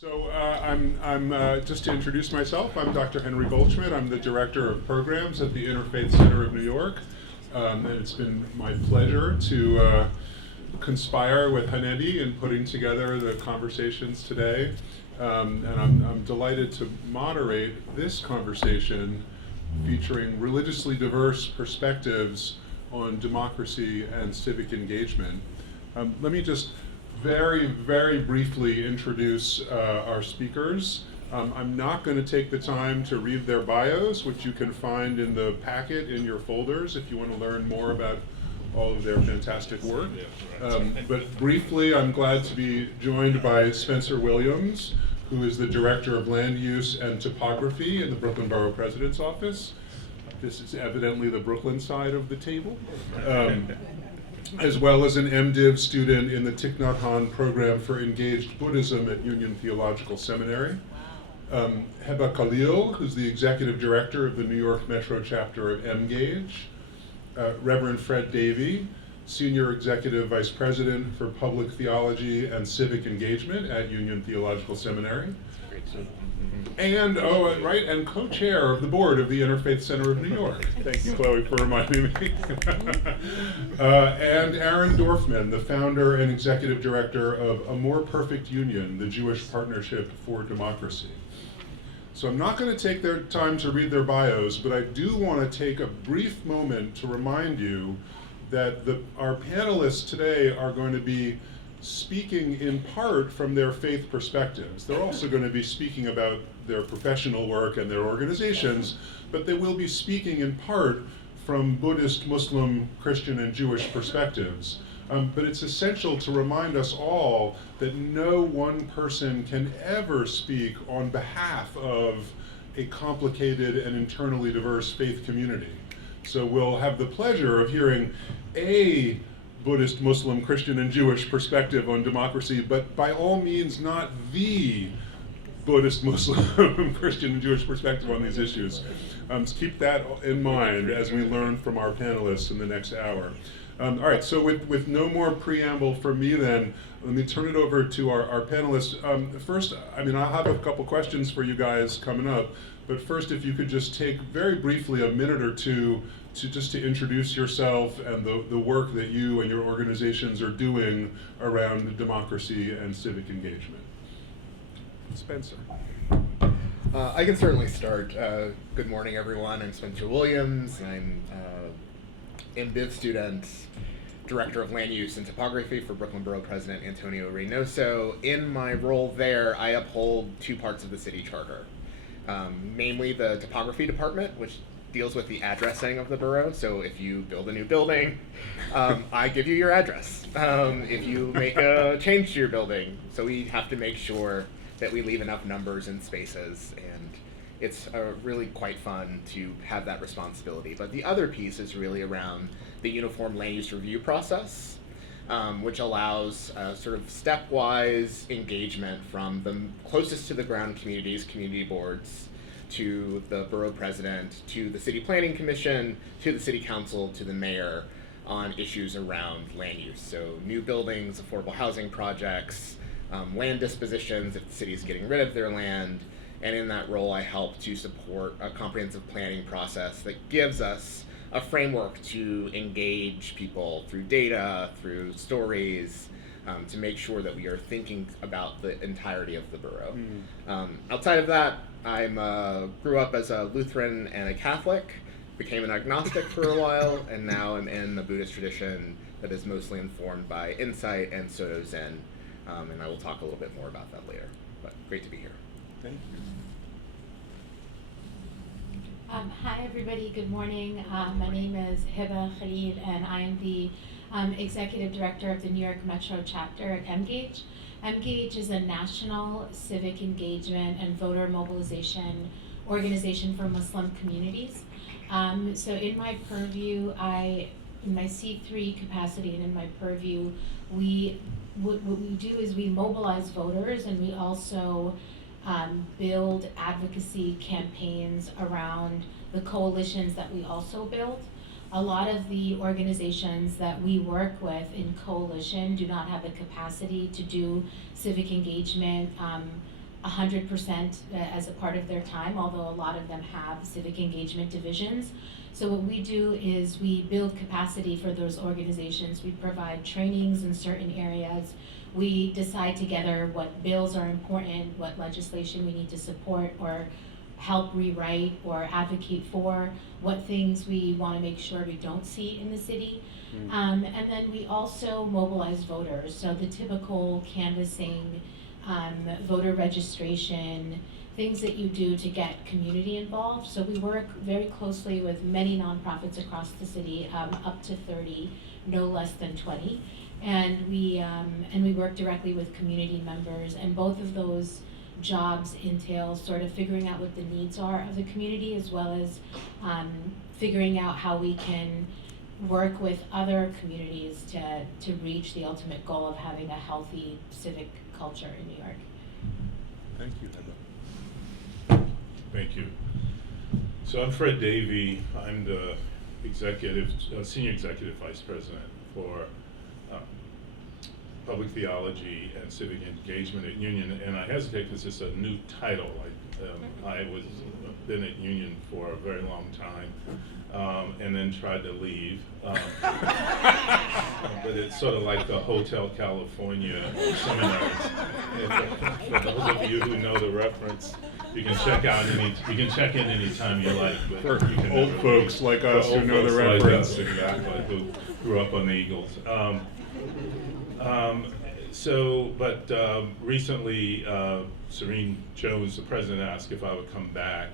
So just to introduce myself, I'm Dr. Henry Goldschmidt. I'm the Director of Programs at the Interfaith Center of New York. And it's been my pleasure to conspire with Hanh in putting together the conversations today. And I'm delighted to moderate this conversation featuring religiously diverse perspectives on democracy and civic engagement. Let me just very, very briefly introduce our speakers. I'm not going to take the time to read their bios, which you can find in the packet in your folders if you want to learn more about all of their fantastic work. But briefly, I'm glad to be joined by Spencer Williams, who is the Director of Land Use and Topography in the Brooklyn Borough President's Office. This is evidently the Brooklyn side of the table. As well as an MDiv student in the Thich, Nhat program for engaged Buddhism at Union Theological Seminary. Heba Khalil, who's the executive director of the New York Metro chapter of Emgage. Reverend Fred Davie, senior executive vice president for public theology and civic engagement at Union Theological Seminary. And and co-chair of the board of the Interfaith Center of New York. Thank you, Chloe, for reminding me. And Aaron Dorfman, the founder and executive director of A More Perfect Union, the Jewish Partnership for Democracy. So I'm not going to take their time to read their bios, but I do want to take a brief moment to remind you that our panelists today are going to be speaking in part from their faith perspectives. They're also going to be speaking about their professional work and their organizations, but they will be speaking in part from Buddhist, Muslim, Christian, and Jewish perspectives. But it's essential to remind us all that no one person can ever speak on behalf of a complicated and internally diverse faith community. So we'll have the pleasure of hearing a Buddhist, Muslim, Christian, and Jewish perspective on democracy, but by all means not the Buddhist, Muslim, Christian, and Jewish perspective on these issues. So keep that in mind as we learn from our panelists in the next hour. All right, so with no more preamble from me then, let me turn it over to our panelists. First, I'll have a couple questions for you guys coming up, but first if you could just take very briefly a minute or two to introduce yourself and the work that you and your organizations are doing around democracy and civic engagement. Spencer. I can certainly start. Good morning, everyone. I'm Spencer Williams. I'm MDiv student, Director of Land Use and Topography for Brooklyn Borough President Antonio Reynoso. In my role there, I uphold two parts of the city charter, namely the Topography Department, which deals with the addressing of the borough. So if you build a new building, I give you your address. If you make a change to your building, so we have to make sure that we leave enough numbers and spaces, and it's really quite fun to have that responsibility. But the other piece is really around the uniform land use review process, which allows sort of stepwise engagement from the closest to the ground communities, community boards, to the borough president, to the city planning commission, to the city council, to the mayor on issues around land use. So new buildings, affordable housing projects, land dispositions if the city is getting rid of their land. And in that role, I help to support a comprehensive planning process that gives us a framework to engage people through data, through stories, to make sure that we are thinking about the entirety of the borough. Outside of that, I grew up as a Lutheran and a Catholic, became an agnostic for a while, and now I'm in the Buddhist tradition that is mostly informed by insight and Soto Zen, and I will talk a little bit more about that later. But great to be here. Thank you. Hi everybody, good morning. My name is Heba, Khalil, and I am the Executive Director of the New York Metro chapter at Emgage. Emgage is a national civic engagement and voter mobilization organization for Muslim communities. So in my purview, in my C3 capacity and in my purview, what we do is we mobilize voters, and we also build advocacy campaigns around the coalitions that we also build. A lot of the organizations that we work with in coalition do not have the capacity to do civic engagement 100% as a part of their time, although a lot of them have civic engagement divisions. So what we do is we build capacity for those organizations. We provide trainings in certain areas. We decide together what bills are important, what legislation we need to support or help rewrite or advocate for, what things we want to make sure we don't see in the city. And then we also mobilize voters. So the typical canvassing, voter registration, things that you do to get community involved. So we work very closely with many nonprofits across the city, up to 30, no less than 20. And we work directly with community members, and both of those jobs entail sort of figuring out what the needs are of the community, as well as figuring out how we can work with other communities to reach the ultimate goal of having a healthy civic culture in New York. Thank you, Heba. Thank you. So I'm Fred Davie. I'm the senior executive vice president for public theology and civic engagement at Union, and I hesitate because it's a new title. I was been at Union for a very long time, and then tried to leave. But it's sort of like the Hotel California seminaries. For those of you who know the reference, you can check in anytime you like. But For you can old never folks leave. like us For who know the old folks like reference. us, exactly, who grew up on the Eagles. Recently, Serene Jones, the president, asked if I would come back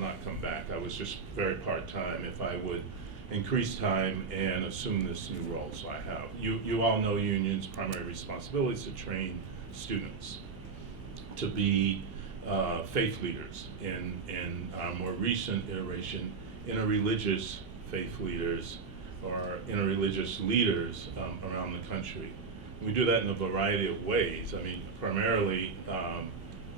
not come back, I was just very part-time, if I would increase time and assume this new role. So I have. You all know Union's primary responsibility is to train students to be faith leaders. In our more recent iteration, interreligious faith leaders or interreligious leaders around the country. We do that in a variety of ways. I mean, primarily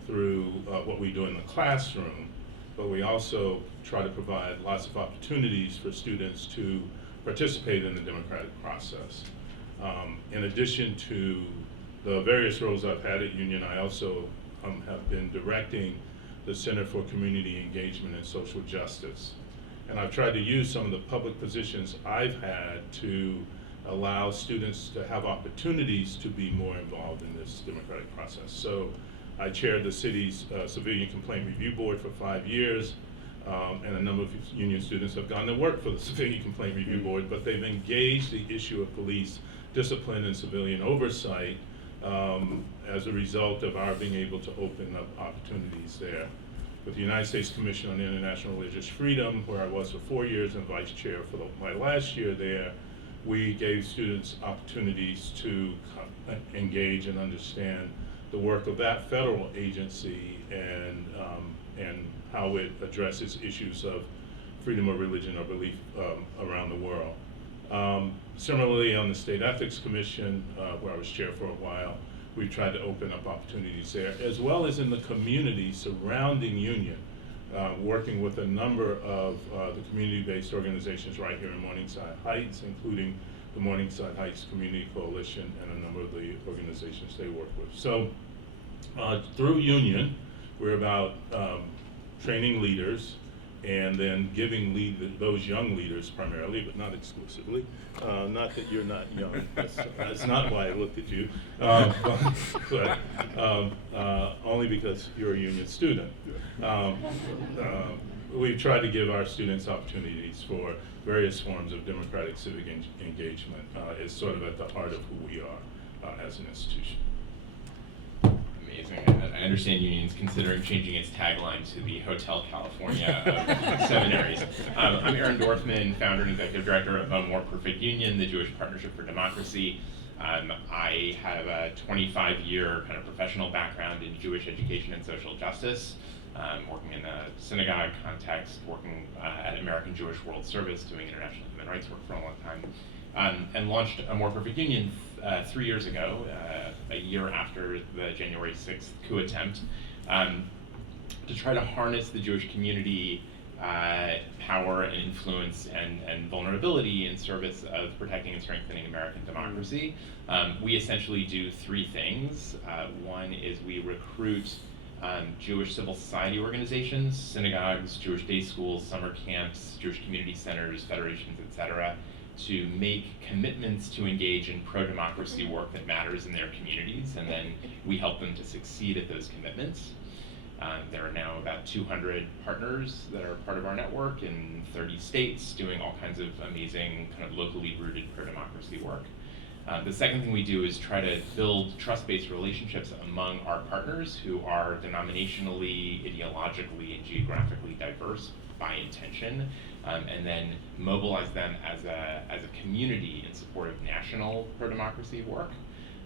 through what we do in the classroom, but we also try to provide lots of opportunities for students to participate in the democratic process. In addition to the various roles I've had at Union, I also have been directing the Center for Community Engagement and Social Justice. And I've tried to use some of the public positions I've had to allow students to have opportunities to be more involved in this democratic process. So I chaired the city's Civilian Complaint Review Board for 5 years, and a number of Union students have gone to work for the Civilian Complaint Review Board, but they've engaged the issue of police discipline and civilian oversight as a result of our being able to open up opportunities there. With the United States Commission on International Religious Freedom, where I was for 4 years and vice chair for my last year there, we gave students opportunities to engage and understand the work of that federal agency and how it addresses issues of freedom of religion or belief around the world. Similarly, on the State Ethics Commission, where I was chair for a while, we tried to open up opportunities there, as well as in the community surrounding Union, working with a number of the community-based organizations right here in Morningside Heights, including the Morningside Heights Community Coalition and a number of the organizations they work with. So through Union, we're about training leaders and then giving those young leaders primarily, but not exclusively. Not that you're not young, that's not why I looked at you, but only because you're a Union student. We've tried to give our students opportunities for various forms of democratic civic engagement. It's sort of at the heart of who we are as an institution. Amazing. I understand Union's considering changing its tagline to the Hotel California of seminaries. I'm Aaron Dorfman, founder and executive director of A More Perfect Union, the Jewish Partnership for Democracy. I have a 25-year kind of professional background in Jewish education and social justice, working in a synagogue context, working at American Jewish World Service, doing international human rights work for a long time, and launched A More Perfect Union 3 years ago, a year after the January 6th coup attempt, to try to harness the Jewish community power and influence and vulnerability in service of protecting and strengthening American democracy. We essentially do three things. One is we recruit Jewish civil society organizations, synagogues, Jewish day schools, summer camps, Jewish community centers, federations, etc., to make commitments to engage in pro-democracy work that matters in their communities, and then we help them to succeed at those commitments. There are now about 200 partners that are part of our network in 30 states doing all kinds of amazing kind of locally rooted pro-democracy work. The second thing we do is try to build trust-based relationships among our partners who are denominationally, ideologically, and geographically diverse by intention, and then mobilize them as a community in support of national pro-democracy work.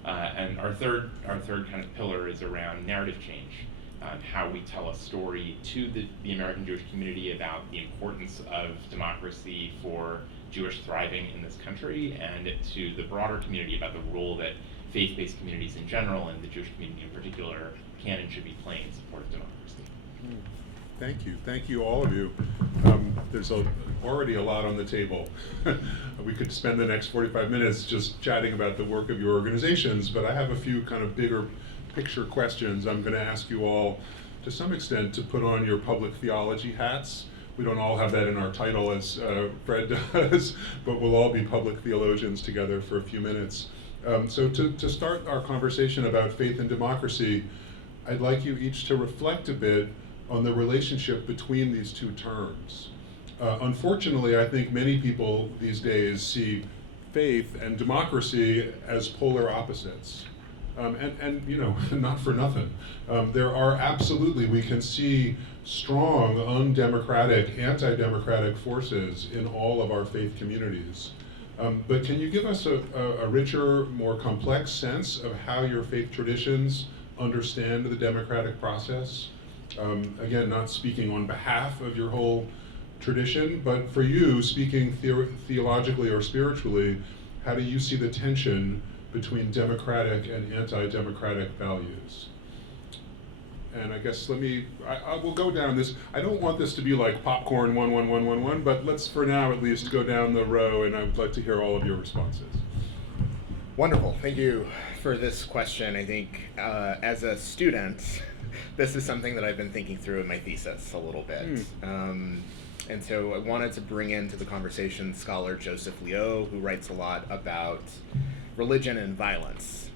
And our third kind of pillar is around narrative change. How we tell a story to the American Jewish community about the importance of democracy for Jewish thriving in this country, and to the broader community about the role that faith-based communities in general and the Jewish community in particular can and should be playing in support of democracy. Thank you all of you. There's already a lot on the table. We could spend the next 45 minutes just chatting about the work of your organizations, but I have a few kind of bigger picture questions. I'm going to ask you all, to some extent, to put on your public theology hats. We don't all have that in our title as Fred does, but we'll all be public theologians together for a few minutes. So to start our conversation about faith and democracy, I'd like you each to reflect a bit on the relationship between these two terms. Unfortunately, I think many people these days see faith and democracy as polar opposites. And you know, not for nothing. There are absolutely, we can see strong, undemocratic, anti-democratic forces in all of our faith communities. But can you give us a richer, more complex sense of how your faith traditions understand the democratic process? Again, not speaking on behalf of your whole tradition, but for you, speaking theologically or spiritually, how do you see the tension between democratic and anti-democratic values? And I guess I will go down this. I don't want this to be like popcorn 1, 1, 1, 1, 1, but let's for now at least go down the row, and I would like to hear all of your responses. Wonderful, thank you for this question. I think as a student, this is something that I've been thinking through in my thesis a little bit. And so I wanted to bring into the conversation scholar Joseph Leo, who writes a lot about religion and violence.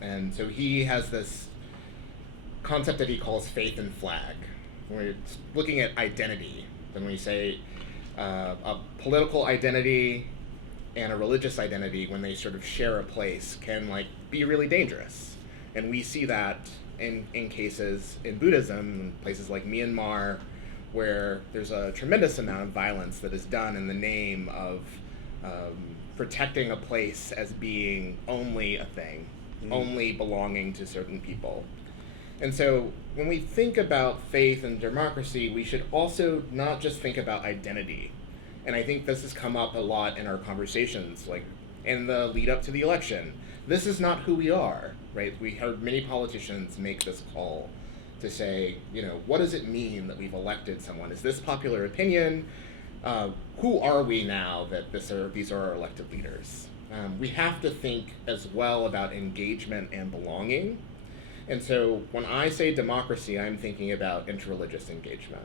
And so he has this concept that he calls faith and flag. When we're looking at identity, then we say a political identity and a religious identity, when they sort of share a place, can be really dangerous. And we see that in cases in Buddhism, in places like Myanmar, where there's a tremendous amount of violence that is done in the name of protecting a place as being only a thing, only belonging to certain people. And so when we think about faith and democracy, we should also not just think about identity. And I think this has come up a lot in our conversations, like in the lead up to the election. This is not who we are, right? We heard many politicians make this call to say, what does it mean that we've elected someone? Is this popular opinion? Who are we now that these are our elected leaders? We have to think as well about engagement and belonging. And so when I say democracy, I'm thinking about interreligious engagement.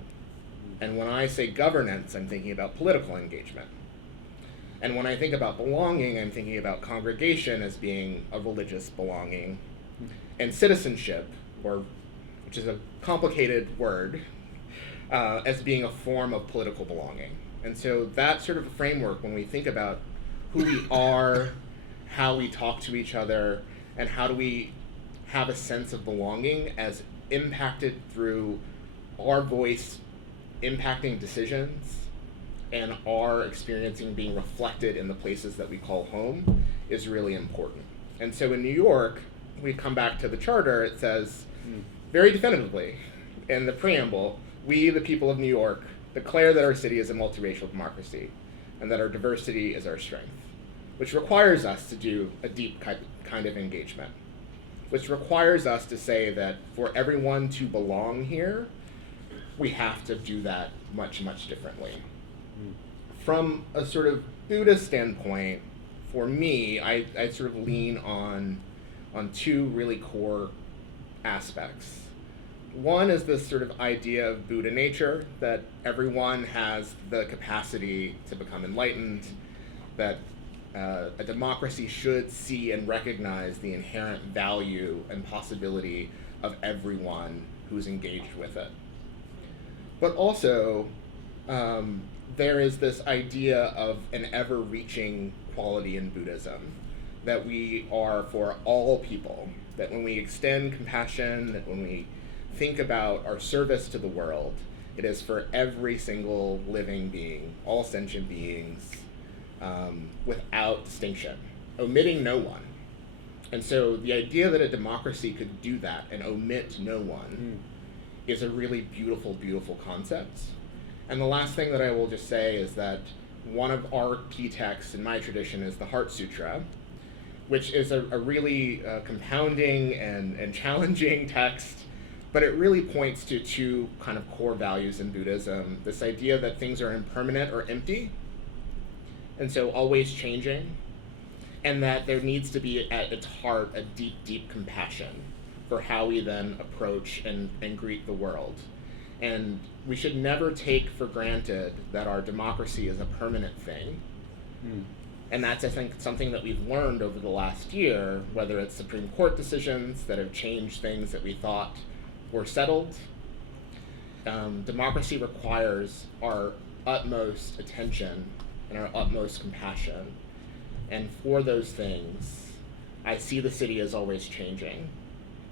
And when I say governance, I'm thinking about political engagement. And when I think about belonging, I'm thinking about congregation as being a religious belonging, and citizenship, which is a complicated word, as being a form of political belonging. And so that sort of framework, when we think about who we are, how we talk to each other, and how do we have a sense of belonging as impacted through our voice impacting decisions and our experiencing being reflected in the places that we call home, is really important. And so in New York, we come back to the charter, it says very definitively in the preamble, we, the people of New York, declare that our city is a multiracial democracy and that our diversity is our strength, which requires us to do a deep kind of engagement, which requires us to say that for everyone to belong here, we have to do that much, much differently. From a sort of Buddhist standpoint, for me, I sort of lean on two really core aspects. One is this sort of idea of Buddha nature, that everyone has the capacity to become enlightened, that a democracy should see and recognize the inherent value and possibility of everyone who's engaged with it. But also, there is this idea of an ever-reaching quality in Buddhism, that we are for all people, that when we extend compassion, that when we think about our service to the world, it is for every single living being, all sentient beings, without distinction, omitting no one. And so the idea that a democracy could do that and omit no one is a really beautiful, beautiful concept. And the last thing that I will just say is that one of our key texts in my tradition is the Heart Sutra, which is a really compounding and challenging text, but it really points to two kind of core values in Buddhism. This idea that things are impermanent or empty, and so always changing, and that there needs to be at its heart a deep, deep compassion for how we then approach and greet the world. And we should never take for granted that our democracy is a permanent thing. And that's, I think, something that we've learned over the last year, whether it's Supreme Court decisions that have changed things that we thought were settled. Democracy requires our utmost attention and our utmost compassion. And for those things, I see the city as always changing.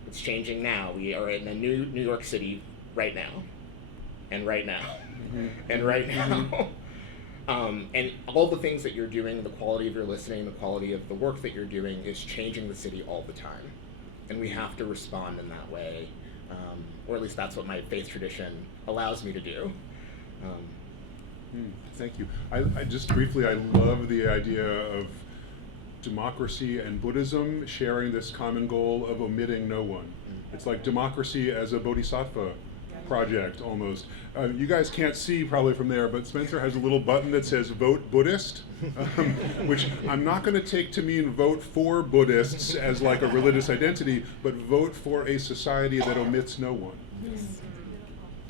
It's changing now. We are in a new New York City right now, and right now, and right now. And all the things that you're doing, the quality of your listening, the quality of the work that you're doing is changing the city all the time. And we have to respond in that way, or at least that's what my faith tradition allows me to do. Thank you. I just briefly, I love the idea of democracy and Buddhism sharing this common goal of omitting no one. It's like democracy as a bodhisattva project almost. You guys can't see probably from there, but Spencer has a little button that says vote Buddhist, which I'm not going to take to mean vote for Buddhists as like a religious identity, but vote for a society that omits no one.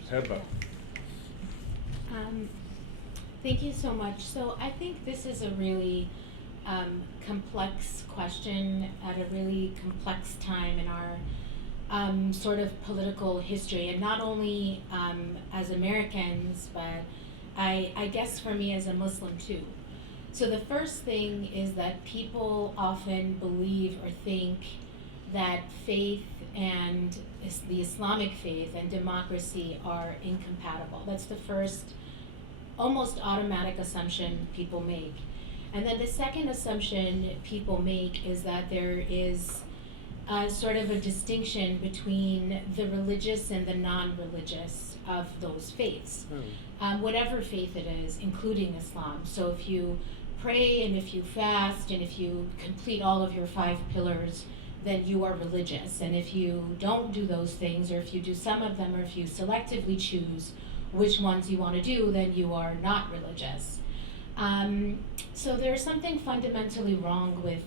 Heba. Thank you so much. So I think this is a really complex question at a really complex time in our sort of political history, and not only as Americans, but I guess for me as a Muslim too. So the first thing is that people often believe or think that faith and the Islamic faith and democracy are incompatible. That's the first almost automatic assumption people make. And then the second assumption people make is that there is sort of a distinction between the religious and the non-religious of those faiths, whatever faith it is, including Islam. So if you pray and if you fast and if you complete all of your 5 pillars, then you are religious. And if you don't do those things, or if you do some of them, or if you selectively choose which ones you want to do, then you are not religious. So there's something fundamentally wrong with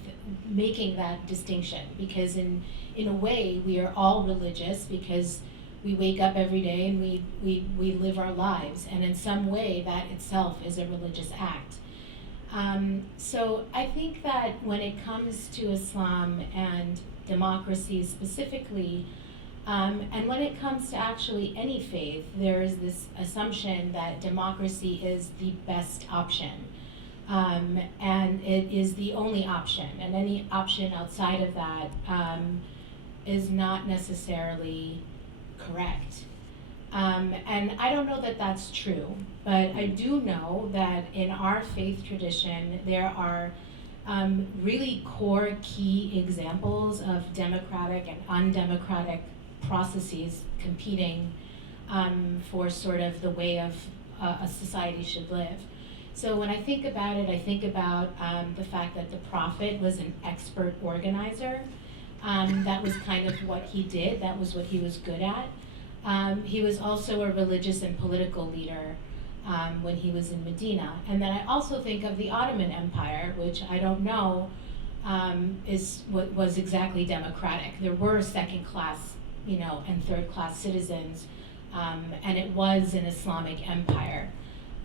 making that distinction, because in a way we are all religious because we wake up every day and we live our lives, and in some way that itself is a religious act. So I think that when it comes to Islam and democracy specifically, and when it comes to actually any faith, there is this assumption that democracy is the best option. And it is the only option, and any option outside of that is not necessarily correct. And I don't know that that's true, but I do know that in our faith tradition, there are really core key examples of democratic and undemocratic processes competing for sort of the way of a society should live. So when I think about it, I think about the fact that the Prophet was an expert organizer. That was kind of what he did. That was what he was good at. He was also a religious and political leader when he was in Medina. And then I also think of the Ottoman Empire, which I don't know was exactly democratic. There were second-class, and third-class citizens, and it was an Islamic empire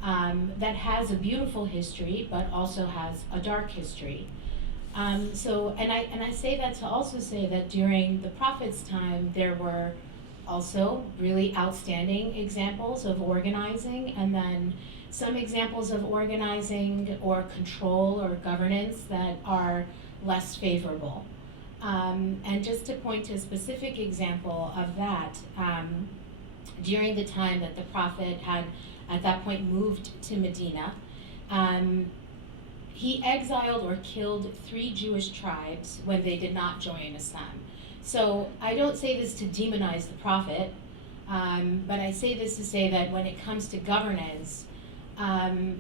that has a beautiful history, but also has a dark history. And I say that to also say that during the Prophet's time, there were also really outstanding examples of organizing, and then some examples of organizing or control or governance that are less favorable. And just to point to a specific example of that, during the time that the Prophet had at that point moved to Medina, he exiled or killed 3 Jewish tribes when they did not join Islam. So I don't say this to demonize the Prophet, but I say this to say that when it comes to governance,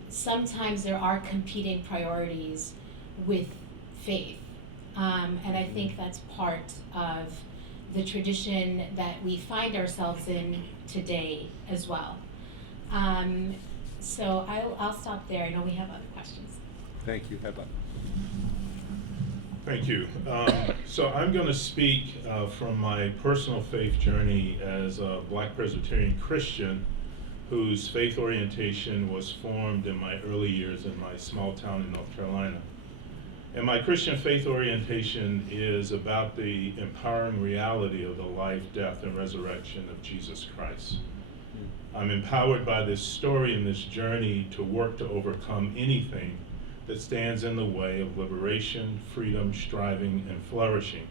sometimes there are competing priorities with faith. And I think that's part of the tradition that we find ourselves in today as well. So I'll stop there. I know we have other questions. Thank you, Heba. Thank you. So I'm going to speak from my personal faith journey as a Black Presbyterian Christian whose faith orientation was formed in my early years in my small town in North Carolina. And my Christian faith orientation is about the empowering reality of the life, death, and resurrection of Jesus Christ. I'm empowered by this story and this journey to work to overcome anything that stands in the way of liberation, freedom, striving, and flourishing,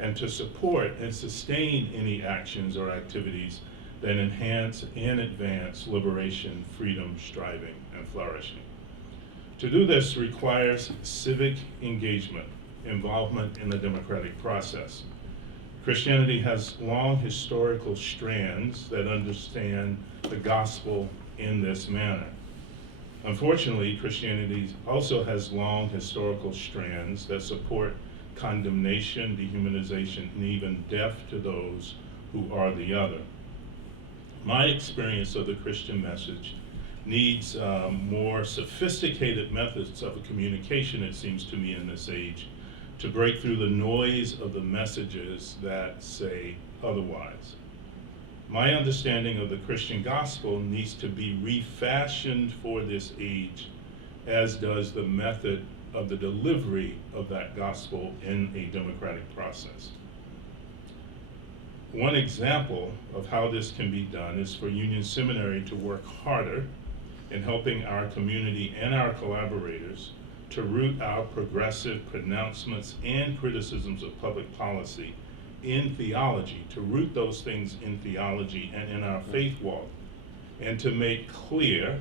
and to support and sustain any actions or activities that enhance and advance liberation, freedom, striving, and flourishing. To do this requires civic engagement, involvement in the democratic process. Christianity has long historical strands that understand the gospel in this manner. Unfortunately, Christianity also has long historical strands that support condemnation, dehumanization, and even death to those who are the other. My experience of the Christian message needs more sophisticated methods of communication, it seems to me, in this age, to break through the noise of the messages that say otherwise. My understanding of the Christian gospel needs to be refashioned for this age, as does the method of the delivery of that gospel in a democratic process. One example of how this can be done is for Union Seminary to work harder in helping our community and our collaborators to root out progressive pronouncements and criticisms of public policy in theology, to root those things in theology and in our faith walk, and to make clear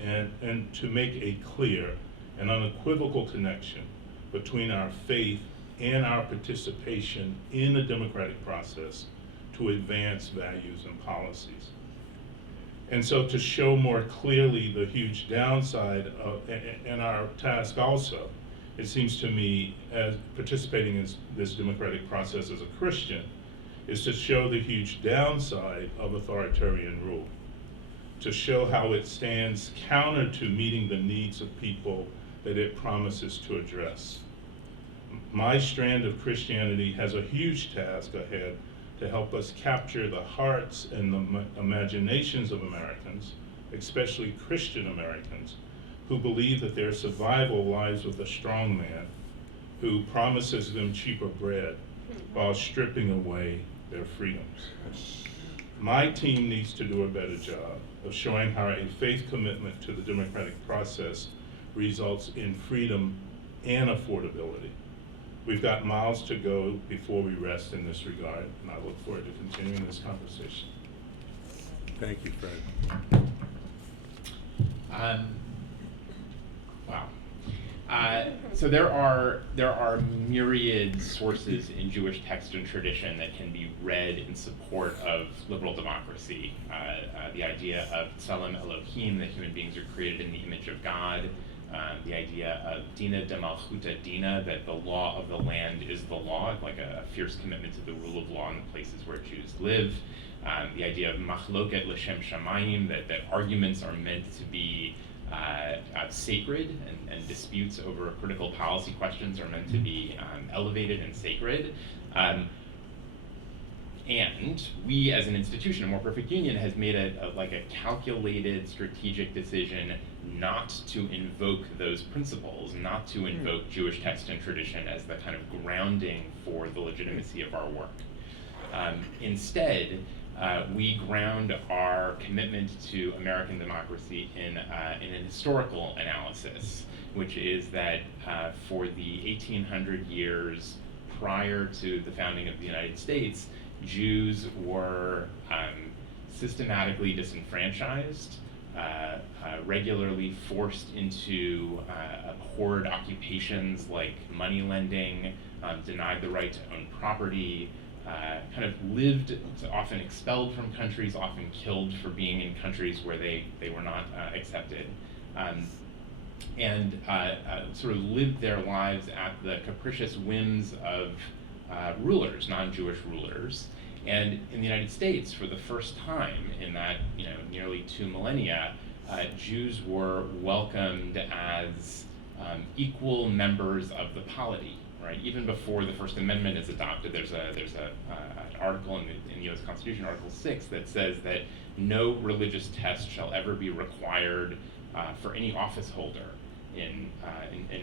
and to make a clear and unequivocal connection between our faith and our participation in the democratic process to advance values and policies. And so to show more clearly the huge downside of, and our task also, it seems to me, as participating in this democratic process as a Christian, is to show the huge downside of authoritarian rule, to show how it stands counter to meeting the needs of people that it promises to address. My strand of Christianity has a huge task ahead to help us capture the hearts and the imaginations of Americans, especially Christian Americans, who believe that their survival lies with a strong man who promises them cheaper bread while stripping away their freedoms. My team needs to do a better job of showing how a faith commitment to the democratic process results in freedom and affordability. We've got miles to go before we rest in this regard, and I look forward to continuing this conversation. Thank you, Fred. Wow. So there are myriad sources in Jewish text and tradition that can be read in support of liberal democracy. The idea of Tselem Elohim, that human beings are created in the image of God, the idea of dina de malchuta dina, that the law of the land is the law, like a fierce commitment to the rule of law in the places where Jews live. The idea of machloket l'shem shamayim, that arguments are meant to be sacred, and disputes over critical policy questions are meant to be elevated and sacred. And we, as an institution, a More Perfect Union, has made a calculated strategic decision not to invoke those principles, not to invoke Jewish text and tradition as the kind of grounding for the legitimacy of our work. Instead, we ground our commitment to American democracy in an historical analysis, which is that for the 1800 years prior to the founding of the United States, Jews were systematically disenfranchised, regularly forced into abhorred occupations like money lending, denied the right to own property, kind of lived, often expelled from countries, often killed for being in countries where they were not accepted, and sort of lived their lives at the capricious whims of rulers, non-Jewish rulers. And in the United States, for the first time in that nearly 2 millennia, Jews were welcomed as equal members of the polity. Right? Even before the First Amendment is adopted, there's an article in the U.S. Constitution, Article 6, that says that no religious test shall ever be required for any office holder in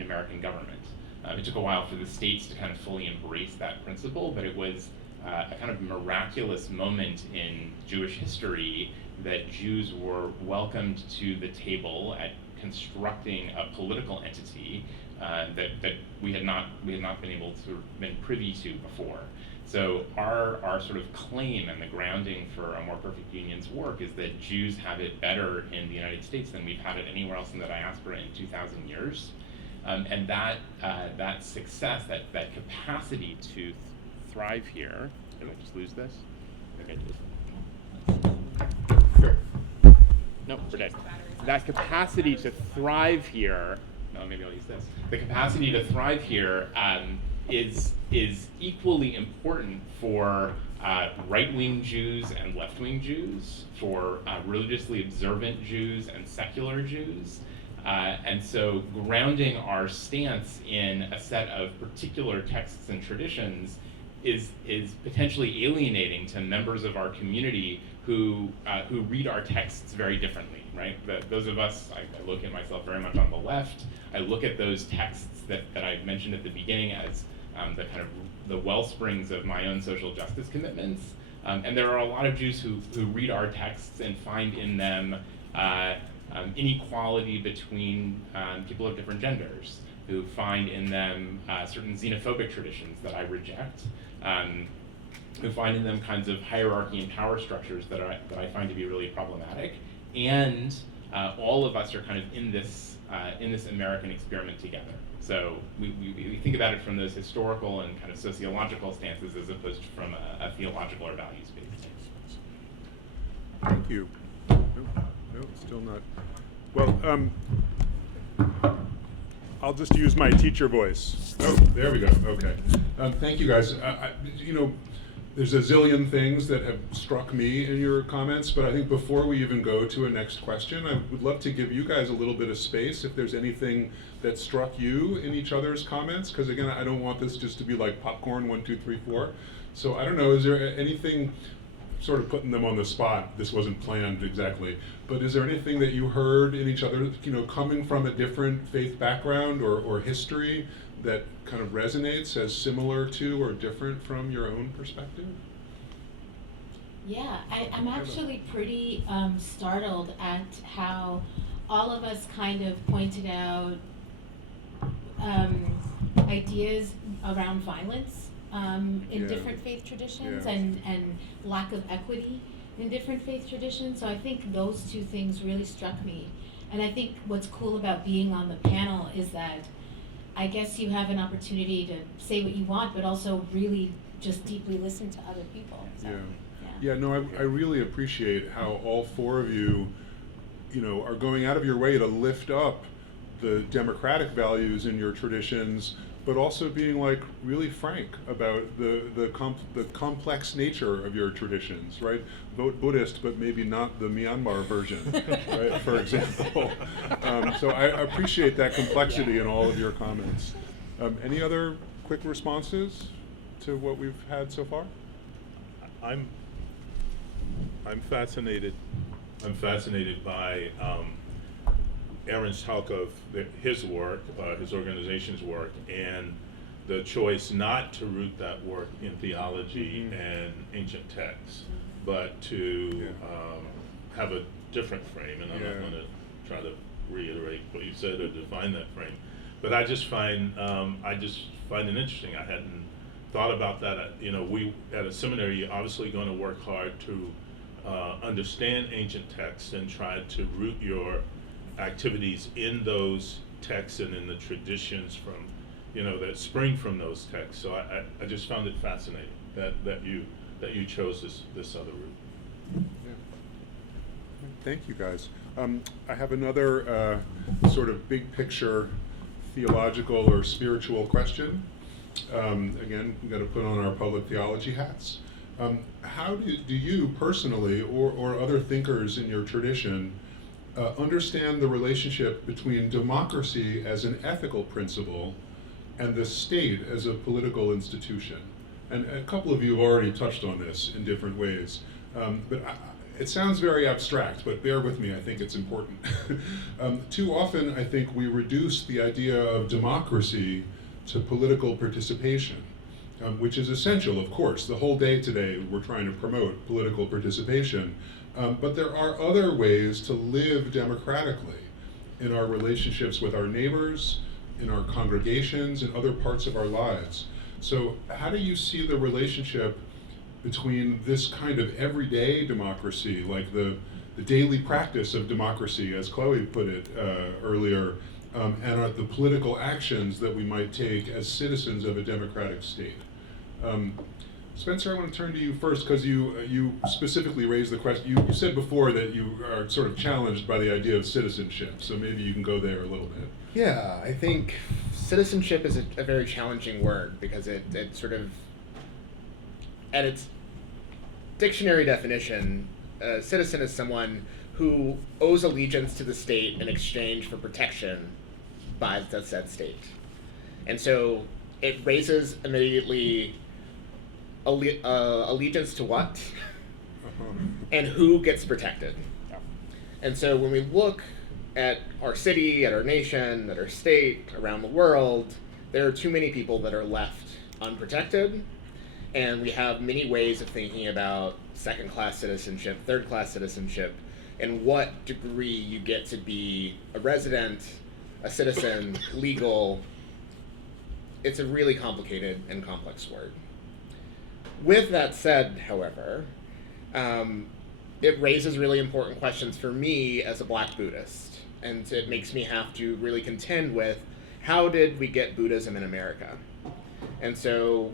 American government. It took a while for the states to kind of fully embrace that principle, but it was a kind of miraculous moment in Jewish history that Jews were welcomed to the table at constructing a political entity that we had not been able to been privy to before. So our sort of claim and the grounding for a More Perfect Union's work is that Jews have it better in the United States than we've had it anywhere else in the diaspora in 2,000 years. And that success, that capacity to thrive here. Did I just lose this? Okay. Sure. No, we're dead. That capacity to thrive here. No, maybe I'll use this. The capacity to thrive here is equally important for right-wing Jews and left-wing Jews, for religiously observant Jews and secular Jews. And so grounding our stance in a set of particular texts and traditions is potentially alienating to members of our community who read our texts very differently, right? Those of us, I look at myself very much on the left. I look at those texts that I mentioned at the beginning as the kind of the wellsprings of my own social justice commitments. And there are a lot of Jews who read our texts and find in them inequality between people of different genders, who find in them certain xenophobic traditions that I reject, who find in them kinds of hierarchy and power structures that I find to be really problematic. And all of us are kind of in this American experiment together. So we think about it from those historical and kind of sociological stances as opposed to from a theological or values-based stance. Thank you. No, still not. Well, I'll just use my teacher voice. Oh, there we go. Okay. Thank you, guys. There's a zillion things that have struck me in your comments, but I think before we even go to a next question, I would love to give you guys a little bit of space if there's anything that struck you in each other's comments, because again, I don't want this just to be like popcorn, 1, 2, 3, 4. So I don't know, is there anything, sort of putting them on the spot, this wasn't planned exactly, but is there anything that you heard in each other, coming from a different faith background or history that kind of resonates as similar to or different from your own perspective? Yeah, I'm actually pretty startled at how all of us kind of pointed out ideas around violence in different faith traditions and lack of equity in different faith traditions. So I think those two things really struck me. And I think what's cool about being on the panel is that I guess you have an opportunity to say what you want, but also really just deeply listen to other people. So, yeah, no, I really appreciate how all four of you, are going out of your way to lift up the democratic values in your traditions, but also being like really frank about the complex nature of your traditions, right? Vote Buddhist, but maybe not the Myanmar version, right? For example. So I appreciate that complexity in all of your comments. Any other quick responses to what we've had so far? I'm fascinated. I'm fascinated by Aaron's talk of his work, his organization's work, and the choice not to root that work in theology and ancient texts, but to have a different frame. And I'm not going to try to reiterate what you said or define that frame, but I just find it interesting. I hadn't thought about that. We at a seminary are obviously going to work hard to understand ancient texts and try to root your activities in those texts and in the traditions from, that spring from those texts. So I just found it fascinating that you chose this other route. Yeah. Thank you, guys. I have another sort of big picture theological or spiritual question. Again, we've got to put on our public theology hats. How do you personally or other thinkers in your tradition understand the relationship between democracy as an ethical principle and the state as a political institution? And a couple of you have already touched on this in different ways, but it sounds very abstract, but bear with me, I think it's important. Too often, I think we reduce the idea of democracy to political participation, which is essential, of course. The whole day today, we're trying to promote political participation. But there are other ways to live democratically in our relationships with our neighbors, in our congregations, in other parts of our lives. So how do you see the relationship between this kind of everyday democracy, like the daily practice of democracy, as Chloe put it earlier, and the political actions that we might take as citizens of a democratic state? Spencer, I want to turn to you first because you specifically raised the question. You said before that you are sort of challenged by the idea of citizenship, so maybe you can go there a little bit. Yeah, I think citizenship is a very challenging word because it sort of, at its dictionary definition, a citizen is someone who owes allegiance to the state in exchange for protection by the said state. And so it raises immediately allegiance to what and who gets protected. And so when we look at our city, at our nation, at our state, around the world, there are too many people that are left unprotected, and we have many ways of thinking about second-class citizenship, third-class citizenship, and what degree you get to be a resident, a citizen, legal. It's a really complicated and complex word. With that said, however, it raises really important questions for me as a Black Buddhist, and it makes me have to really contend with how did we get Buddhism in America? And so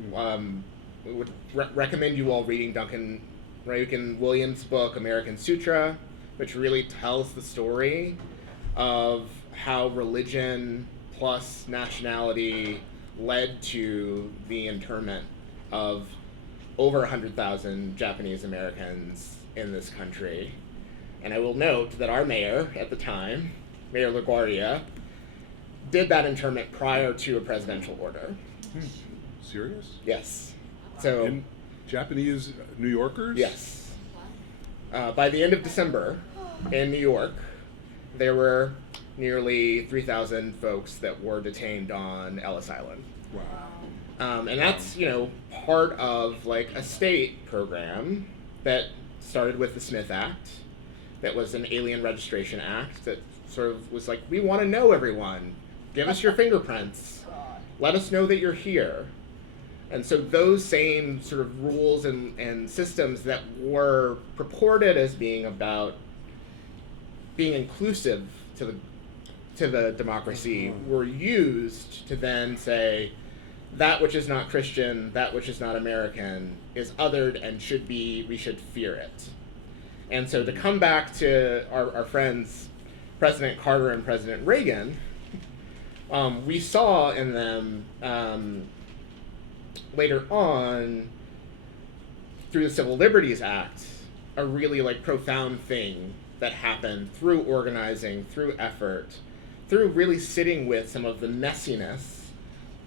we would recommend you all reading Duncan Ryukin Williams' book, American Sutra, which really tells the story of how religion plus nationality led to the internment of over 100,000 Japanese Americans in this country. And I will note that our mayor at the time, Mayor LaGuardia, did that internment prior to a presidential order. Serious? Yes. So, And Japanese New Yorkers? yes. By the end of December in New York, there were nearly 3,000 folks that were detained on Ellis Island. Wow. And that's, part of like a state program that started with the Smith Act, that was an alien registration act that sort of was like, we want to know everyone. Give us your fingerprints. Let us know that you're here. And so those same sort of rules and systems that were purported as being about being inclusive to the democracy were used to then say, that which is not Christian, that which is not American, is othered and we should fear it. And so to come back to our friends, President Carter and President Reagan, We saw in them later on, through the Civil Liberties Act, a really like profound thing that happened through organizing, through effort, through really sitting with some of the messiness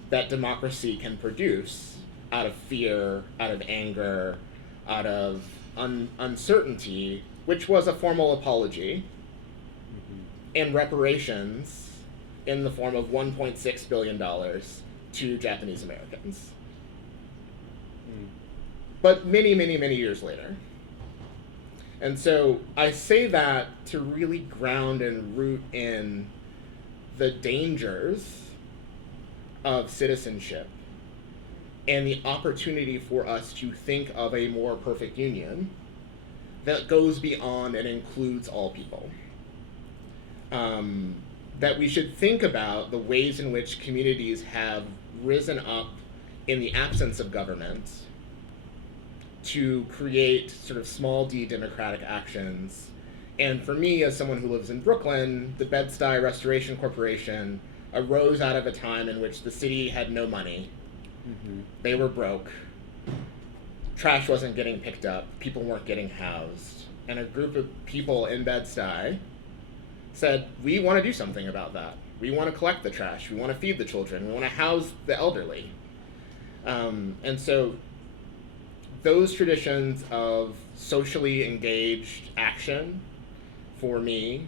that democracy can produce out of fear, out of anger, out of uncertainty, which was a formal apology, and reparations in the form of $1.6 billion to Japanese Americans. But many, many, many years later. And so I say that to really ground and root in the dangers of citizenship and the opportunity for us to think of a more perfect union that goes beyond and includes all people. That we should think about the ways in which communities have risen up in the absence of government to create sort of small d democratic actions. And for me, as someone who lives in Brooklyn, the Bed-Stuy Restoration Corporation arose out of a time in which the city had no money. They were broke. Trash wasn't getting picked up. People weren't getting housed. And a group of people in Bed-Stuy said, we want to do something about that. We want to collect the trash. We want to feed the children. We want to house the elderly. And so those traditions of socially engaged action, for me,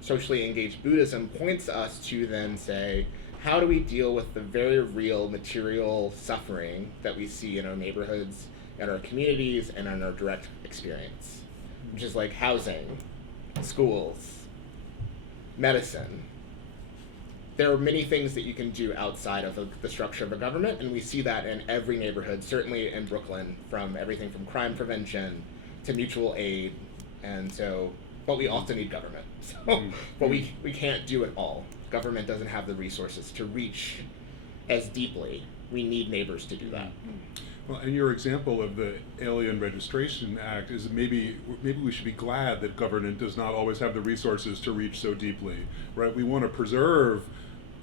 socially engaged Buddhism points us to then say, how do we deal with the very real material suffering that we see in our neighborhoods, in our communities, and in our direct experience, which is like housing, schools, medicine. There are many things that you can do outside of the structure of a government, and we see that in every neighborhood, certainly in Brooklyn, from everything from crime prevention to mutual aid. And so, but we also need government. So, but we can't do it all. Government doesn't have the resources to reach as deeply. We need neighbors to do that. Well, and your example of the Alien Registration Act is maybe we should be glad that government does not always have the resources to reach so deeply, right? We want to preserve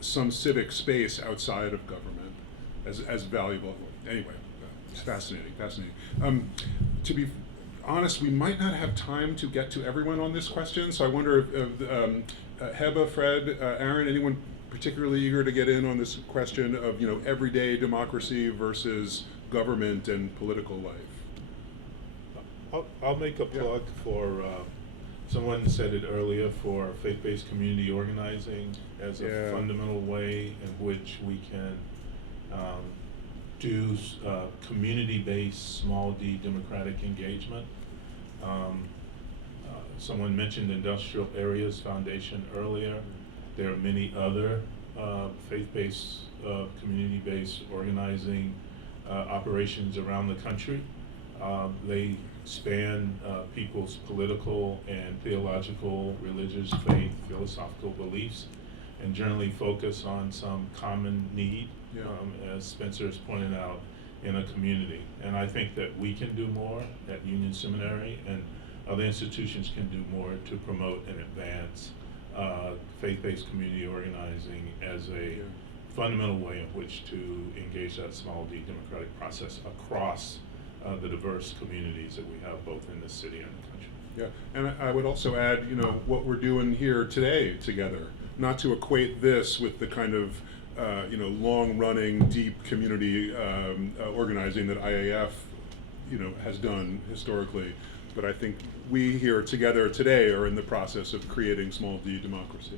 some civic space outside of government as valuable. Anyway, it's fascinating. To be honest, we might not have time to get to everyone on this question, so I wonder if Heba, Fred, Aaron, anyone particularly eager to get in on this question of everyday democracy versus government and political life? I'll make a plug for, someone said it earlier, for faith-based community organizing as a fundamental way in which we can do community-based small d democratic engagement. Someone mentioned Industrial Areas Foundation earlier. There are many other faith-based, community-based organizing operations around the country. They span people's political and theological, religious, faith, philosophical beliefs, and generally focus on some common need, as Spencer has pointed out, in a community. And I think that we can do more at Union Seminary, and other institutions can do more to promote and advance faith-based community organizing as a fundamental way in which to engage that small d democratic process across the diverse communities that we have both in the city and the country. Yeah, and I would also add, what we're doing here today together, not to equate this with the kind of long-running, deep community organizing that IAF, has done historically, but I think we here together today are in the process of creating small d democracy.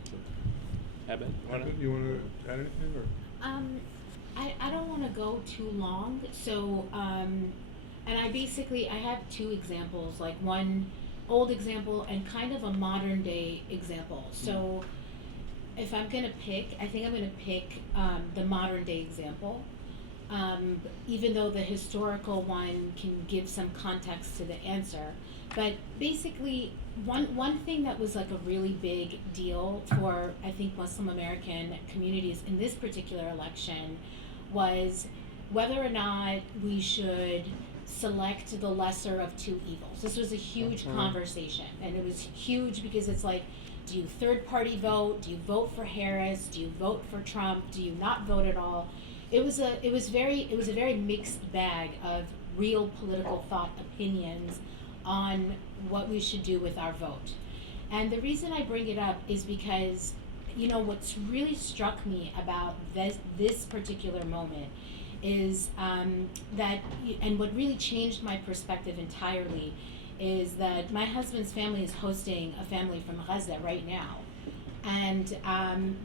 Eben, you want to add anything? Or? I don't want to go too long, so and I have two examples, like one old example and kind of a modern day example. So if I'm gonna pick, I think I'm gonna pick the modern day example, even though the historical one can give some context to the answer. But basically, one thing that was like a really big deal for, I think, Muslim American communities in this particular election was whether or not we should select the lesser of two evils. This was a huge conversation, and it was huge because it's like Do you third-party vote? Do you vote for Harris? Do you vote for Trump? Do you not vote at all? It was a very mixed bag of real political thought opinions on what we should do with our vote. And the reason I bring it up is because, what's really struck me about this particular moment is that, and what really changed my perspective entirely, is that my husband's family is hosting a family from Gaza right now. And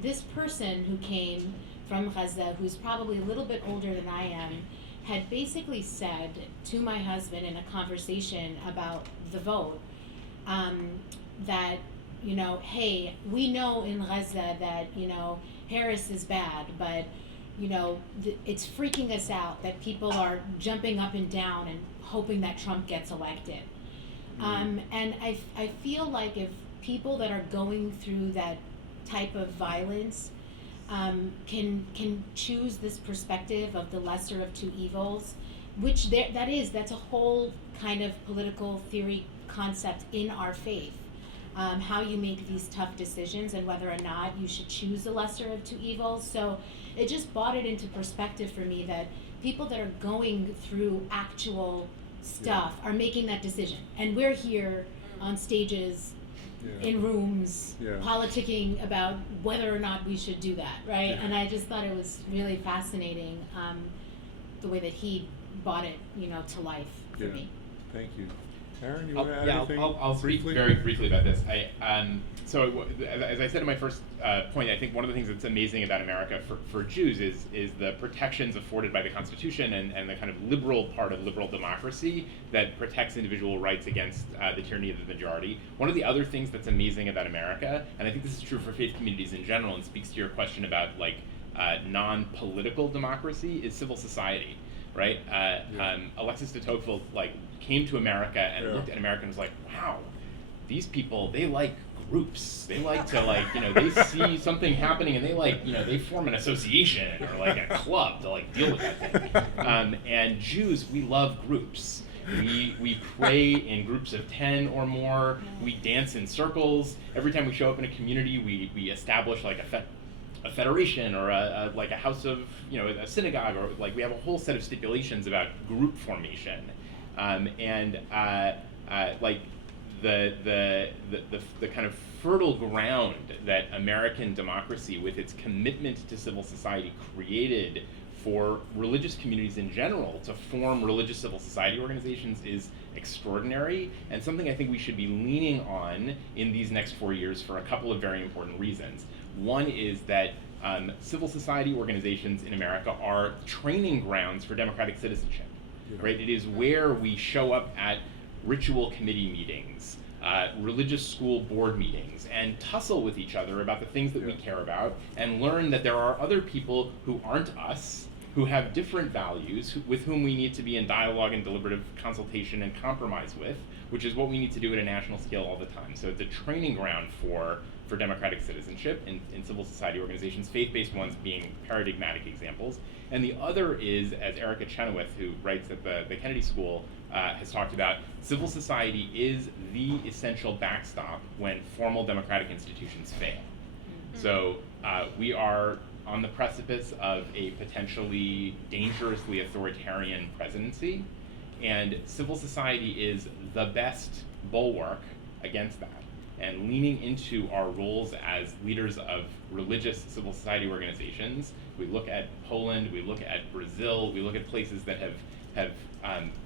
this person who came from Gaza, who's probably a little bit older than I am, had basically said to my husband in a conversation about the vote, that, hey, we know in Gaza that, Harris is bad, but, it's freaking us out that people are jumping up and down and hoping that Trump gets elected. And I feel like if people that are going through that type of violence can choose this perspective of the lesser of two evils, which that's a whole kind of political theory concept in our faith, how you make these tough decisions and whether or not you should choose the lesser of two evils. So it just brought it into perspective for me that people that are going through actual stuff are making that decision, and we're here on stages, in rooms, politicking about whether or not we should do that, right? And I just thought it was really fascinating, the way that he brought it, to life for me. Thank you. Aaron, you want to add anything? I'll speak very briefly about this. So as I said in my first point, I think one of the things that's amazing about America for Jews is the protections afforded by the Constitution and the kind of liberal part of liberal democracy that protects individual rights against the tyranny of the majority. One of the other things that's amazing about America, and I think this is true for faith communities in general and speaks to your question about non-political democracy, is civil society. Right? Alexis de Tocqueville came to America and looked at America and was like, wow, these people, they like groups. They like to they see something happening and they form an association or a club to deal with that thing. And Jews, we love groups. We pray in groups of 10 or more. We dance in circles. Every time we show up in a community, we establish a federation or a house of a synagogue, or we have a whole set of stipulations about group formation, and the kind of fertile ground that American democracy, with its commitment to civil society, created for religious communities in general to form religious civil society organizations is extraordinary, and something I think we should be leaning on in these next 4 years for a couple of very important reasons. One is that civil society organizations in America are training grounds for democratic citizenship, right? It is where we show up at ritual committee meetings, religious school board meetings, and tussle with each other about the things that we care about, and learn that there are other people who aren't us, who have different values, with whom we need to be in dialogue and deliberative consultation and compromise with, which is what we need to do at a national scale all the time. So it's a training ground for democratic citizenship in civil society organizations, faith-based ones being paradigmatic examples. And the other is, as Erica Chenoweth, who writes at the Kennedy School, has talked about, civil society is the essential backstop when formal democratic institutions fail. So we are on the precipice of a potentially dangerously authoritarian presidency, and civil society is the best bulwark against that. And leaning into our roles as leaders of religious civil society organizations, we look at Poland, we look at Brazil, we look at places that have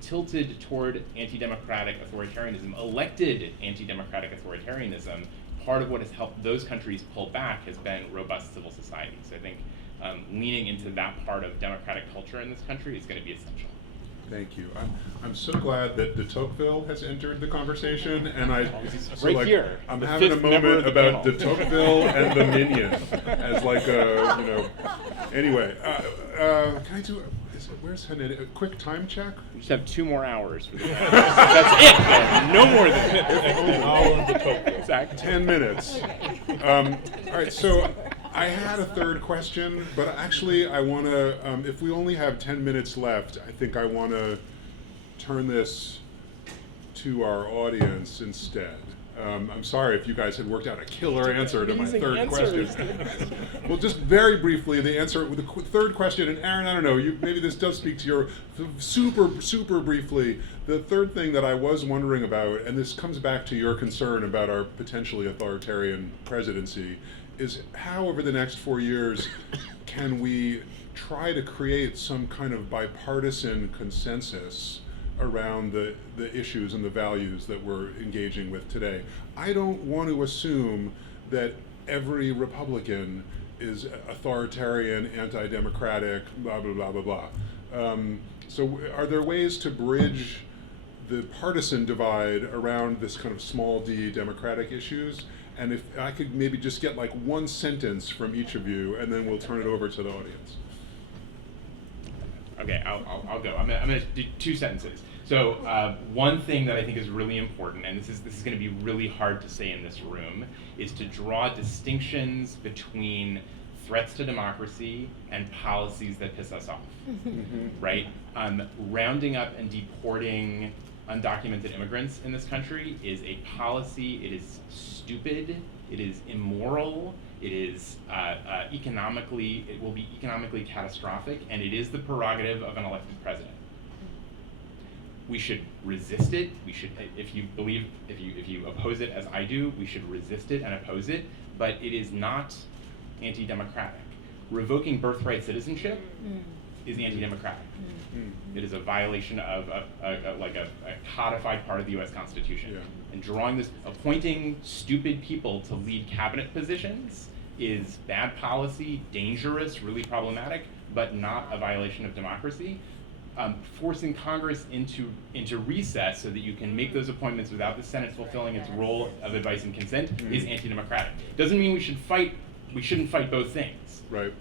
tilted toward anti-democratic authoritarianism, elected anti-democratic authoritarianism. Part of what has helped those countries pull back has been robust civil society. So I think leaning into that part of democratic culture in this country is going to be essential. Thank you. I'm so glad that de Tocqueville has entered the conversation, and here. I'm having a moment about de Tocqueville and the Minion as Anyway, can I do? Where's Hanh? A quick time check? We just have 2 more hours for this. That's it. Man. No more than an hour on de Tocqueville. Exactly. 10 minutes. All right. So I had a third question, but actually I want to, if we only have 10 minutes left, I think I want to turn this to our audience instead. I'm sorry if you guys had worked out a killer answer to my Amazing third answers. question. Well, just very briefly, the answer with the third question, and Aaron, I don't know, maybe this does speak to your super briefly. The third thing that I was wondering about, and this comes back to your concern about our potentially authoritarian presidency, is how over the next 4 years can we try to create some kind of bipartisan consensus around the issues and the values that we're engaging with today. I don't want to assume that every Republican is authoritarian, anti-democratic, blah, blah, blah, blah, blah. So are there ways to bridge the partisan divide around this kind of small d democratic issues? And if I could maybe just get like one sentence from each of you, and then we'll turn it over to the audience. Okay, I'll go. I'm gonna do 2 sentences. So one thing that I think is really important, and this is going to be really hard to say in this room, is to draw distinctions between threats to democracy and policies that piss us off, right? Rounding up and deporting undocumented immigrants in this country is a policy. It is stupid. It is immoral. It is it will be economically catastrophic, and it is the prerogative of an elected president. We should resist it. We should, if you oppose it as I do, we should resist it and oppose it, but it is not anti-democratic. Revoking birthright citizenship is anti-democratic. It is a violation of a codified part of the US Constitution. Yeah. And appointing stupid people to lead cabinet positions is bad policy, dangerous, really problematic, but not a violation of democracy. Forcing Congress into recess so that you can make those appointments without the Senate fulfilling its role of advice and consent is anti-democratic. Doesn't mean we shouldn't fight both things. Right.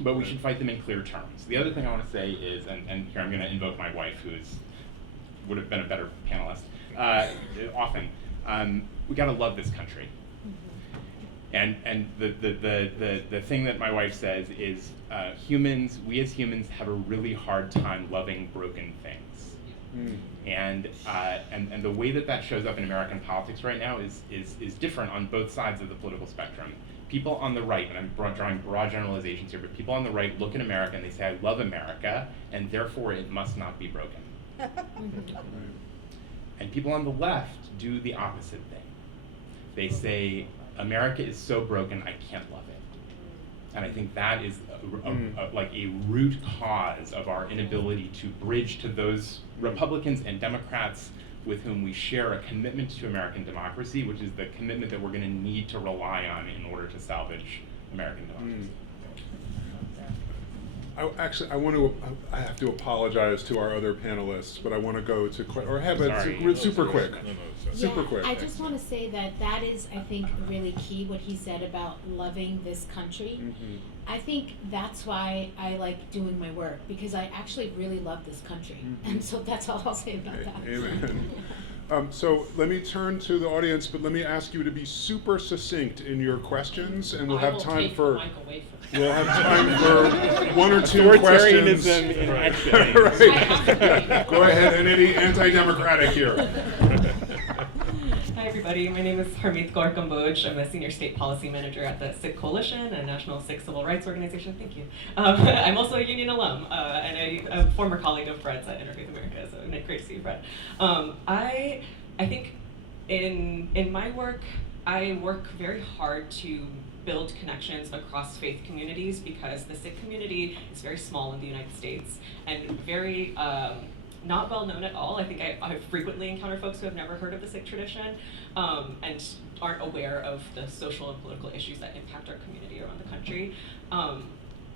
But we should fight them in clear terms. The other thing I want to say is, and here I'm going to invoke my wife, who would have been a better panelist, often, we got to love this country. And the thing that my wife says is we as humans have a really hard time loving broken things. And the way that shows up in American politics right now is different on both sides of the political spectrum. People on the right, and I'm drawing broad generalizations here, but people on the right look at America and they say, I love America, and therefore it must not be broken. And people on the left do the opposite thing. They say, America is so broken, I can't love it. And I think that is like a root cause of our inability to bridge to those Republicans and Democrats with whom we share a commitment to American democracy, which is the commitment that we're going to need to rely on in order to salvage American democracy. I have to apologize to our other panelists, but I want to go to, or Heba, super quick. Super quick. I just want to say that is, I think, really key, what he said about loving this country. I think that's why I like doing my work, because I actually really love this country. And so that's all I'll say about that. Amen. So let me turn to the audience, but let me ask you to be super succinct in your questions, and we'll have time for one or two questions. Authoritarianism in action. Right. Go ahead, and any anti-democratic here. Hi everybody, my name is Harmeet Kaur Kamboj. I'm a senior state policy manager at the Sikh Coalition, a national Sikh civil rights organization. Thank you. I'm also a union alum and a former colleague of Fred's at Interfaith America, so great to see you, Fred. I think in my work, I work very hard to build connections across faith communities, because the Sikh community is very small in the United States and very not well known at all. I think I frequently encounter folks who have never heard of the Sikh tradition and aren't aware of the social and political issues that impact our community around the country.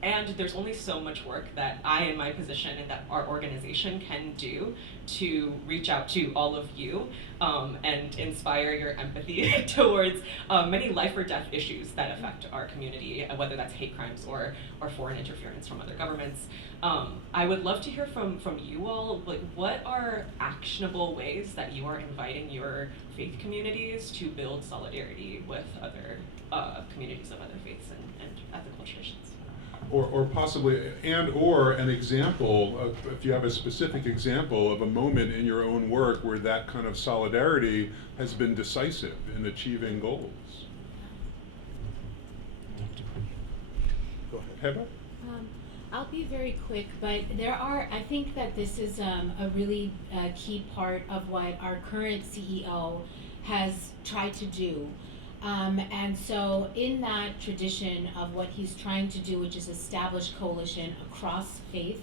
And there's only so much work that I, in my position, and that our organization can do to reach out to all of you and inspire your empathy towards many life or death issues that affect our community, whether that's hate crimes or foreign interference from other governments. I would love to hear from you all, like, what are actionable ways that you are inviting your faith communities to build solidarity with other communities of other faiths and ethical traditions? or possibly, or an example of, if you have a specific example of a moment in your own work where that kind of solidarity has been decisive in achieving goals. Go ahead, Heba. I'll be very quick, but I think that this is a really key part of what our current CEO has tried to do. And so in that tradition of what he's trying to do, which is establish coalition across faiths,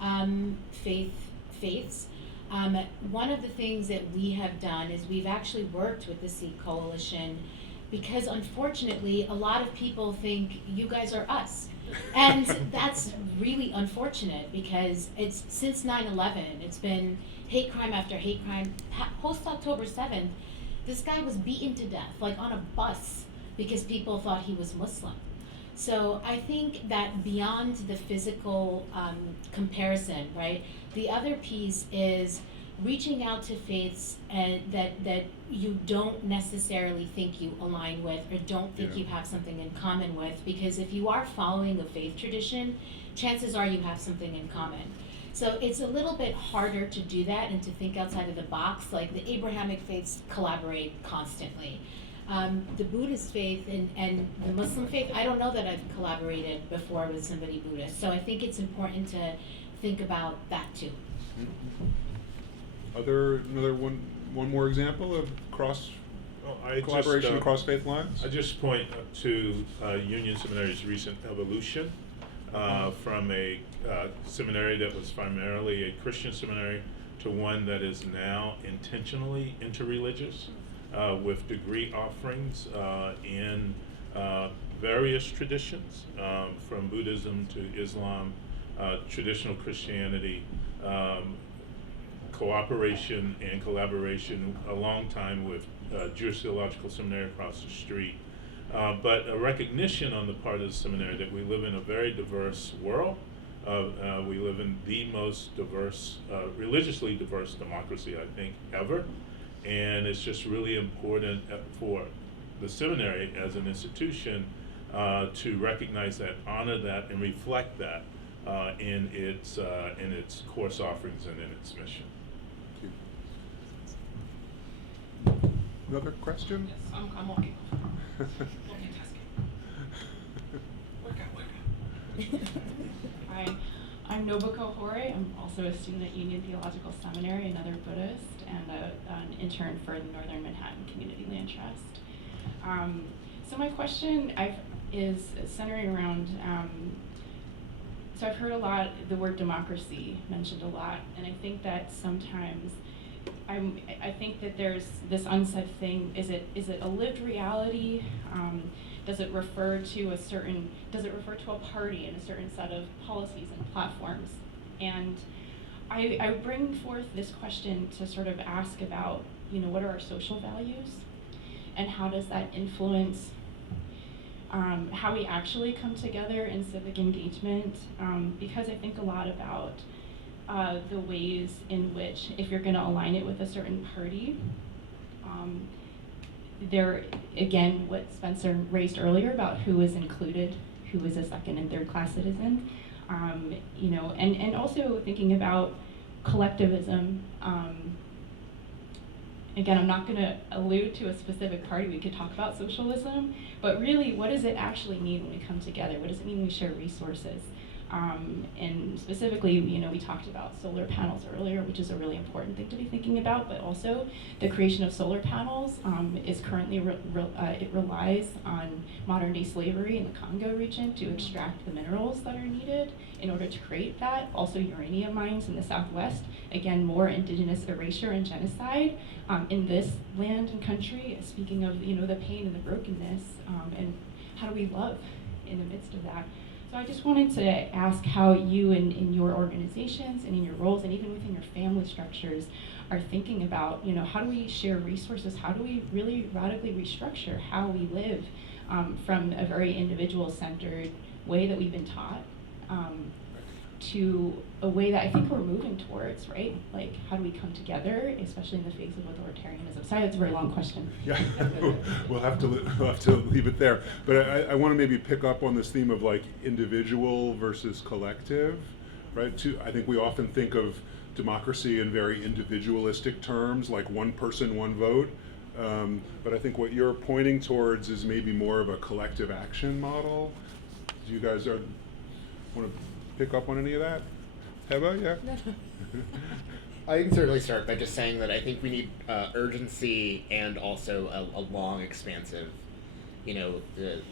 one of the things that we have done is we've actually worked with the Sikh Coalition, because unfortunately a lot of people think you guys are us. And that's really unfortunate, because it's since 9/11, it's been hate crime after hate crime. Post October 7th, this guy was beaten to death, like on a bus, because people thought he was Muslim. So I think that beyond the physical comparison, right, the other piece is reaching out to faiths that you don't necessarily think you align with, or don't think you have something in common with, because if you are following a faith tradition, chances are you have something in common. So it's a little bit harder to do that and to think outside of the box. Like the Abrahamic faiths collaborate constantly. The Buddhist faith and the Muslim faith, I don't know that I've collaborated before with somebody Buddhist. So I think it's important to think about that too. Another one more example of collaboration across faith lines? I just point to Union Seminary's recent evolution from a seminary that was primarily a Christian seminary to one that is now intentionally interreligious, with degree offerings in various traditions, from Buddhism to Islam, traditional Christianity, cooperation and collaboration a long time with Jewish Theological Seminary across the street, but a recognition on the part of the seminary that we live in a very diverse world. We live in the most diverse, religiously diverse democracy, I think, ever, and it's just really important for the seminary as an institution to recognize that, honor that, and reflect that in its course offerings and in its mission. Another question? Yes, I'm walking. Multitasking. Workout. Hi, I'm Nobuko Hore. I'm also a student at Union Theological Seminary, another Buddhist, and an intern for the Northern Manhattan Community Land Trust. So my question is centering around, so I've heard a lot, the word democracy mentioned a lot, and I think that sometimes I think that there's this unsaid thing. Is it a lived reality? Does it refer to a party and a certain set of policies and platforms? And I bring forth this question to sort of ask about, what are our social values? And how does that influence how we actually come together in civic engagement? Because I think a lot about the ways in which, if you're going to align it with a certain party, there, again, what Spencer raised earlier about who is included, who is a second and third class citizen, and also thinking about collectivism. Again, I'm not going to allude to a specific party. We could talk about socialism, but really, what does it actually mean when we come together? What does it mean when we share resources? And specifically, we talked about solar panels earlier, which is a really important thing to be thinking about, but also the creation of solar panels is currently, it relies on modern day slavery in the Congo region to extract the minerals that are needed in order to create that. Also uranium mines in the Southwest, again, more indigenous erasure and genocide in this land and country, speaking of, the pain and the brokenness, and how do we love in the midst of that. So I just wanted to ask how you in your organizations and in your roles and even within your family structures are thinking about, how do we share resources? How do we really radically restructure how we live from a very individual-centered way that we've been taught to a way that I think we're moving towards, right? Like, how do we come together, especially in the face of authoritarianism? Sorry, that's a very long question. Yeah, we'll have to leave it there. But I want to maybe pick up on this theme of like individual versus collective, right? I think we often think of democracy in very individualistic terms, like one person, one vote. But I think what you're pointing towards is maybe more of a collective action model. Do you guys want to pick up on any of that? Heba, yeah? I can certainly start by just saying that I think we need urgency and also a long, expansive, a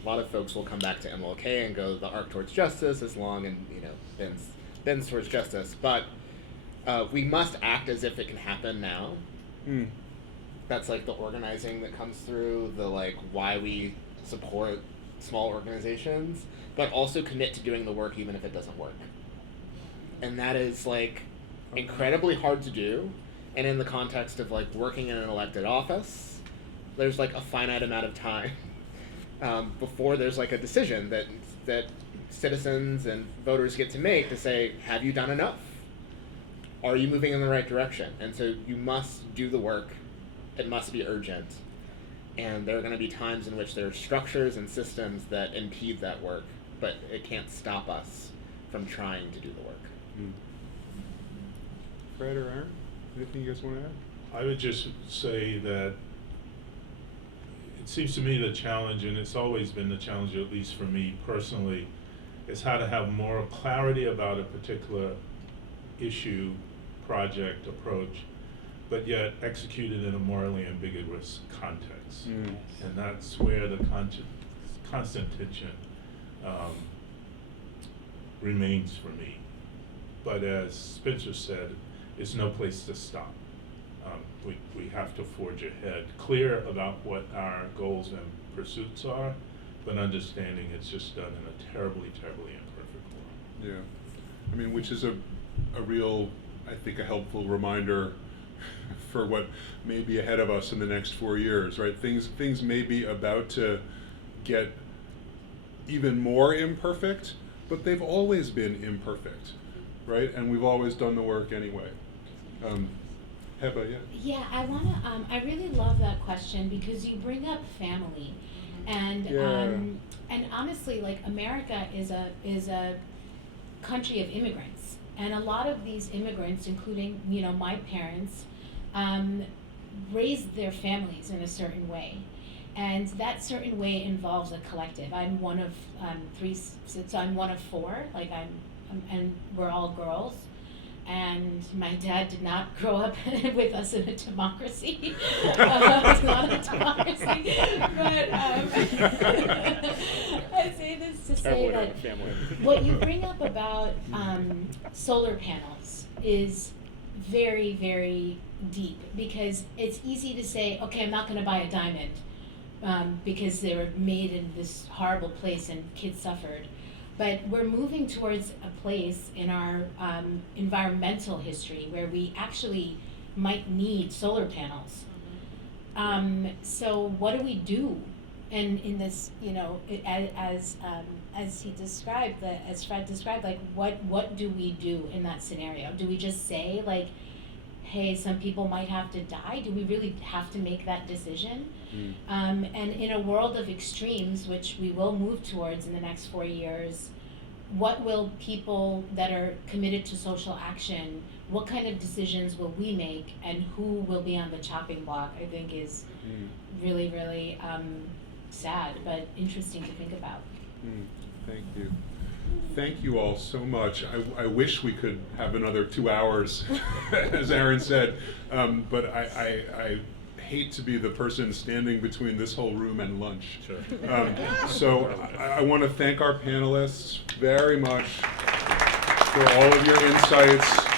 lot of folks will come back to MLK and go, the arc towards justice is long and, bends towards justice. But we must act as if it can happen now. That's like the organizing that comes through, the like why we support small organizations, but also commit to doing the work even if it doesn't work. And that is like incredibly hard to do. And in the context of like working in an elected office, there's like a finite amount of time before there's like a decision that citizens and voters get to make to say, have you done enough? Are you moving in the right direction? And so you must do the work. It must be urgent. And there are going to be times in which there are structures and systems that impede that work, but it can't stop us from trying to do the work. Fred or Aaron, anything you guys want to add? I would just say that it seems to me the challenge, and it's always been the challenge, at least for me personally, is how to have more clarity about a particular issue, project, approach, but yet execute it in a morally ambiguous context. And that's where the constant tension remains for me. But as Spencer said, it's no place to stop. We have to forge ahead, clear about what our goals and pursuits are, but understanding it's just done in a terribly, terribly imperfect world. Yeah, I mean, which is a real, I think, a helpful reminder for what may be ahead of us in the next 4 years, right? Things may be about to get even more imperfect, but they've always been imperfect, right? And we've always done the work anyway. Heba, yeah. Yeah, I really love that question because you bring up family, and and honestly, like America is a country of immigrants, and a lot of these immigrants, including my parents, raised their families in a certain way, and that certain way involves a collective. I'm one of three, so I'm one of four. Like and we're all girls. And my dad did not grow up with us in a democracy. It's not a democracy. But I say this to say that what you bring up about solar panels is very, very deep, because it's easy to say, okay, I'm not going to buy a diamond because they were made in this horrible place and kids suffered. But we're moving towards a place in our environmental history where we actually might need solar panels. So what do we do? And in this, as he described, as Fred described, like what do we do in that scenario? Do we just say like, hey, some people might have to die? Do we really have to make that decision? And in a world of extremes, which we will move towards in the next 4 years, what will people that are committed to social action, what kind of decisions will we make, and who will be on the chopping block, I think is really, really sad, but interesting to think about. Thank you. Thank you all so much. I wish we could have another 2 hours, as Aaron said, but I hate to be the person standing between this whole room and lunch. Sure. So I want to thank our panelists very much for all of your insights.